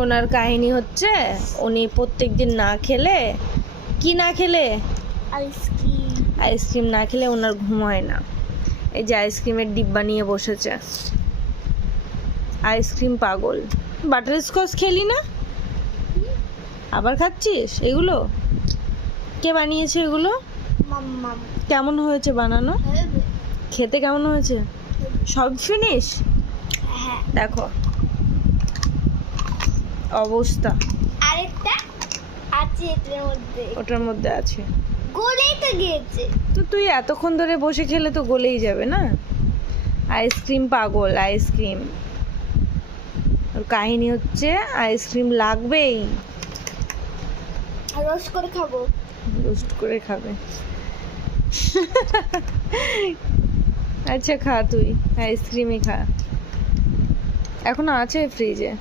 ওনার কাহিনী হচ্ছে উনি প্রত্যেকদিন না খেলে আইসক্রিম না খেলে ওনার ঘুম হয় না। এই যে আইসক্রিমের ডিব্বা নিয়ে বসেছে, আইসক্রিম পাগল। বাটারস্কচ খেলি না, আবার খাচ্ছিস এগুলো? কে বানিয়েছে এগুলো? কেমন হয়েছে বানানো? খেতে কেমন হয়েছে? সব ফিনিশ? দেখো অবস্থা। আরেকটা আছে ওটার মধ্যে আছে, গলেই তো গিয়েছে। তো তুই এতক্ষণ ধরে বসে খেলে তো গলেই যাবে না। আইসক্রিম পাগল, আইসক্রিম। ওর কাহিনী হচ্ছে আইসক্রিম লাগবেই, রোস্ট করে খাবো। রোস্ট করে খাবে। আচ্ছা খা, তুই আইসক্রিমই খা, এখনো আছে ফ্রিজে।